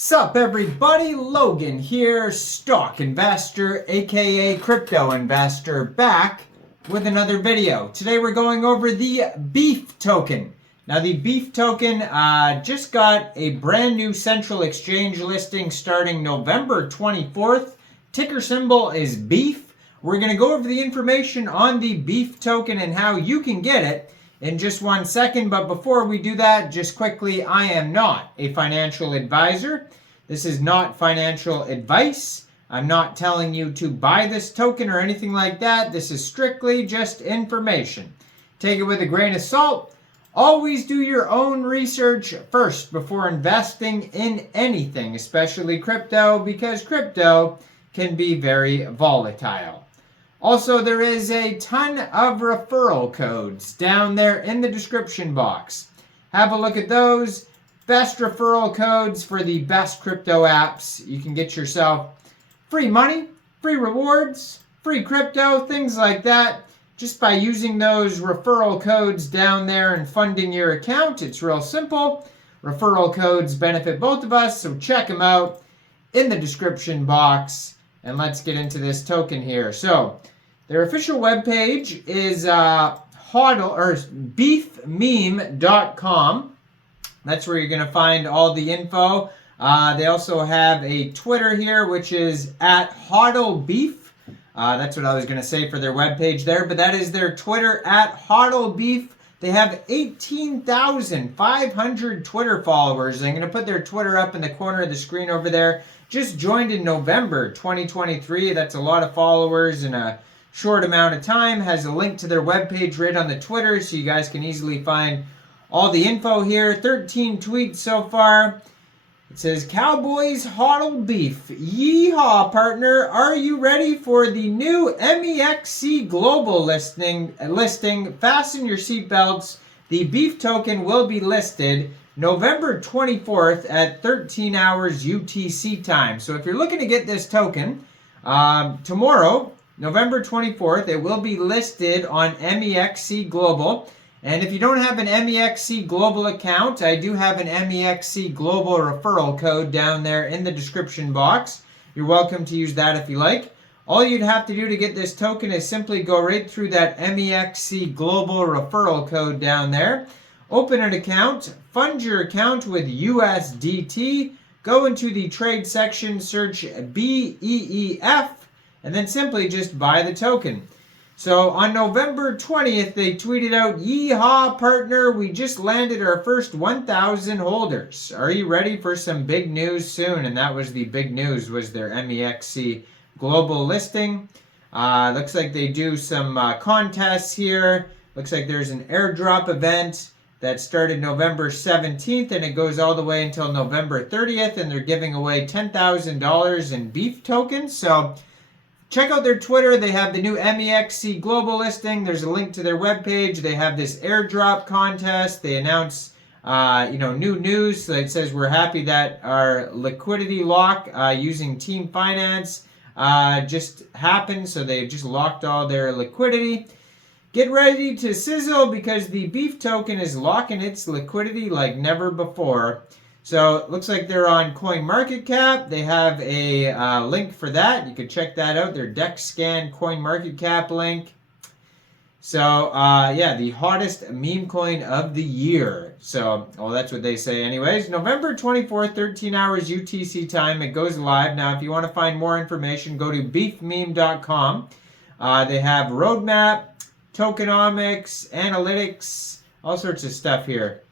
Sup everybody, Logan here, stock investor aka crypto investor, back with another video. Today we're going over the BEEF token. Now the BEEF token just got a brand new central exchange listing starting November 24th. Ticker symbol is BEEF. We're going to go over the information on the BEEF token and how you can get it in just 1 second, but before we do that, just quickly, I am not a financial advisor. This is not financial advice. I'm not telling you to buy this token or anything like that. This is strictly just information. Take it with a grain of salt. Always do your own research first before investing in anything, especially crypto, because crypto can be very volatile. Also, there is a ton of referral codes down there in the description box. Have a look at those. Best referral codes for the best crypto apps. You can get yourself free money, free rewards, free crypto, things like that. Just by using those referral codes down there and funding your account. It's real simple. Referral codes benefit both of us, so check them out in the description box. And let's get into this token here. So, their official webpage is Hodl or beefmeme.com. That's where you're going to find all the info. They also have a Twitter here, which is at HodlBeef. That's what I was going to say for their webpage there, but that is their Twitter at HodlBeef. They have 18,500 Twitter followers. I'm going to put their Twitter up in the corner of the screen over there. Just joined in November 2023. That's a lot of followers in a short amount of time. Has a link to their webpage right on the Twitter, so you guys can easily find all the info here. 13 tweets so far. It says, Cowboys Hodl Beef. Yeehaw, partner. Are you ready for the new Mexc global listing? Fasten your seatbelts. The BEEF token will be listed November 24th at 13 hours UTC time. So if you're looking to get this token, tomorrow, November 24th, it will be listed on Mexc Global. And if you don't have an Mexc Global account, I do have an Mexc Global referral code down there in the description box. You're welcome to use that if you like. All you'd have to do to get this token is simply go right through that Mexc Global referral code down there. Open an account, fund your account with USDT, go into the trade section, search BEEF, and then simply just buy the token. So on November 20th, they tweeted out, Yeehaw, partner, we just landed our first 1,000 holders. Are you ready for some big news soon? And that was the big news, was their Mexc global listing. Looks like they do some contests here. Looks like there's an airdrop event that started November 17th, and it goes all the way until November 30th, and they're giving away $10,000 in BEEF tokens. So check out their Twitter. They have the new Mexc global listing. There's a link to their webpage. They have this airdrop contest. They announce, new news that says we're happy that our liquidity lock using Team Finance just happened. So they just locked all their liquidity. Get ready to sizzle because the BEEF token is locking its liquidity like never before. So it looks like they're on CoinMarketCap. They have a link for that. You can check that out. Their DEX scan CoinMarketCap link. So yeah, the hottest meme coin of the year. So, well, that's what they say anyways. November 24th, 13 hours UTC time. It goes live. Now, if you want to find more information, go to beefmeme.com. They have roadmap, tokenomics, analytics, all sorts of stuff here.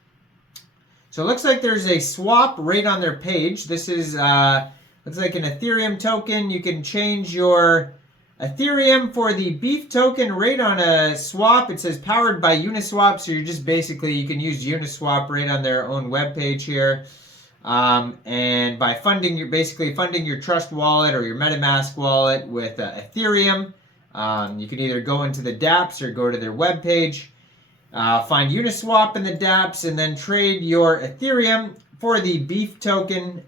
So it looks like there's a swap right on their page. This is looks like an Ethereum token. You can change your Ethereum for the BEEF token right on a swap. It says powered by Uniswap, so you're just basically, you can use Uniswap right on their own webpage here. And by funding, you're basically funding your Trust wallet or your MetaMask wallet with Ethereum. You can either go into the dApps or go to their webpage. Find Uniswap in the dApps and then trade your Ethereum for the BEEF token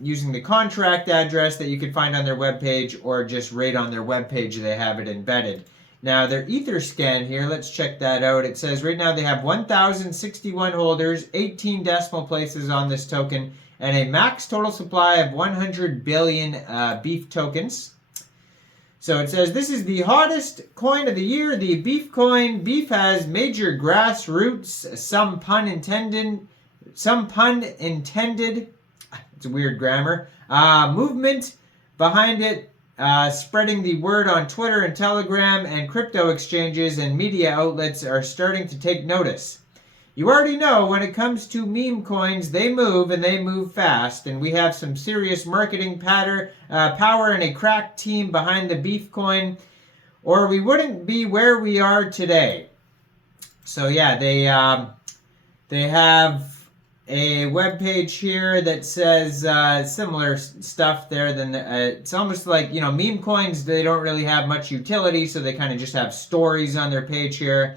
using the contract address that you can find on their webpage, or just right on their webpage they have it embedded. Now their Ether scan here, let's check that out. It says right now they have 1,061 holders, 18 decimal places on this token, and a max total supply of 100 billion beef tokens. So it says, this is the hottest coin of the year, the beef coin. Beef has major grassroots, some pun intended, it's weird grammar, movement behind it, spreading the word on Twitter and Telegram, and crypto exchanges and media outlets are starting to take notice. You already know when it comes to meme coins, they move and they move fast, and we have some serious marketing power and a crack team behind the beef coin, or we wouldn't be where we are today. So yeah, they have a web page here that says similar stuff there. Than it's almost like, you know, meme coins, they don't really have much utility, so they kind of just have stories on their page here.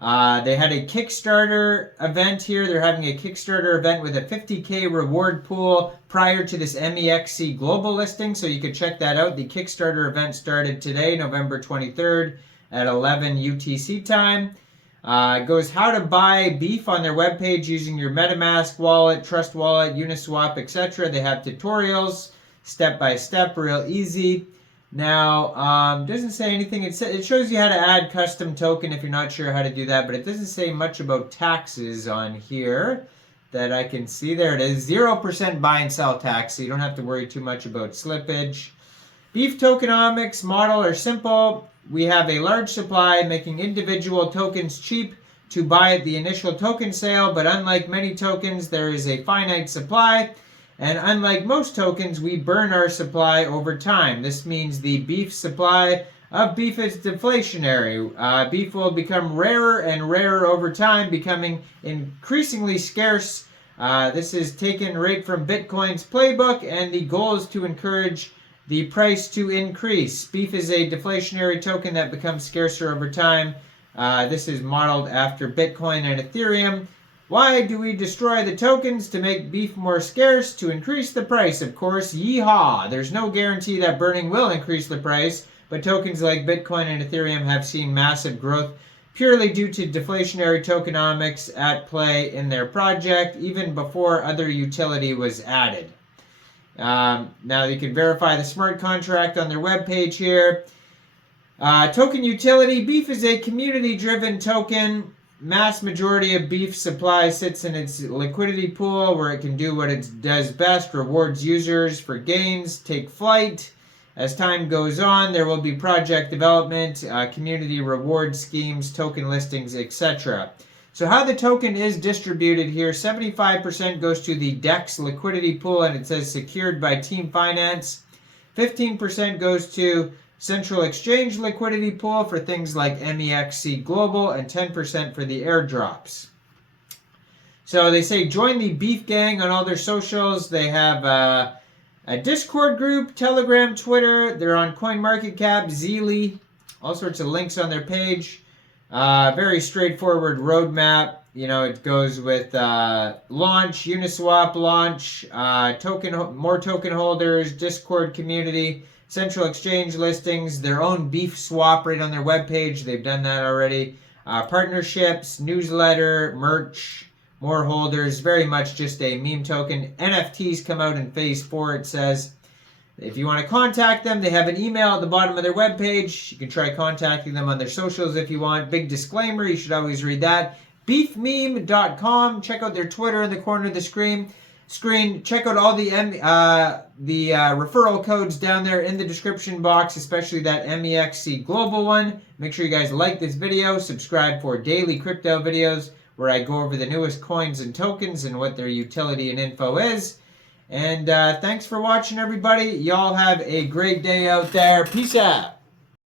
They had a Kickstarter event here. They're having a Kickstarter event with a 50K reward pool prior to this Mexc global listing, so you could check that out. The Kickstarter event started today, November 23rd at 11 UTC time. It goes how to buy beef on their webpage using your MetaMask wallet, Trust Wallet, Uniswap, etc. They have tutorials, step by step, real easy. Now, doesn't say anything. It shows you how to add custom token if you're not sure how to do that, but it doesn't say much about taxes on here that I can see. There it is, 0% buy and sell tax, so you don't have to worry too much about slippage. Beef tokenomics model are simple. We have a large supply, making individual tokens cheap to buy at the initial token sale, but unlike many tokens, there is a finite supply. And unlike most tokens, we burn our supply over time. This means the beef supply of beef is deflationary. Beef will become rarer and rarer over time, becoming increasingly scarce. This is taken right from Bitcoin's playbook, and the goal is to encourage the price to increase. Beef is a deflationary token that becomes scarcer over time. This is modeled after Bitcoin and Ethereum. Why do we destroy the tokens? To make beef more scarce, to increase the price, of course. Yeehaw! There's no guarantee that burning will increase the price, but tokens like Bitcoin and Ethereum have seen massive growth purely due to deflationary tokenomics at play in their project, even before other utility was added. Now you can verify the smart contract on their webpage here. Token utility. Beef is a community-driven token. Mass majority of beef supply sits in its liquidity pool where it can do what it does best, rewards users for gains, take flight. As time goes on, there will be project development, community reward schemes, token listings, etc. So how the token is distributed here, 75% goes to the DEX liquidity pool, and it says secured by Team Finance. 15% goes to Central Exchange liquidity pool for things like Mexc Global, and 10% for the airdrops. So they say join the Beef Gang on all their socials. They have a Discord group, Telegram, Twitter. They're on CoinMarketCap, Zeely, all sorts of links on their page. Very straightforward roadmap. You know, it goes with launch, Uniswap launch, more token holders, Discord community, Central Exchange listings, their own beef swap right on their webpage. They've done that already. Partnerships, newsletter, merch, more holders. Very much just a meme token. NFTs come out in phase 4, it says. If you want to contact them, they have an email at the bottom of their webpage. You can try contacting them on their socials if you want. Big disclaimer, you should always read that. Beefmeme.com. Check out their Twitter in the corner of the screen. Check out all the referral codes down there in the description box, especially that Mexc Global one. Make sure you guys like this video, subscribe for daily crypto videos where I go over the newest coins and tokens and what their utility and info is. And thanks for watching, everybody. Y'all have a great day out there. Peace out.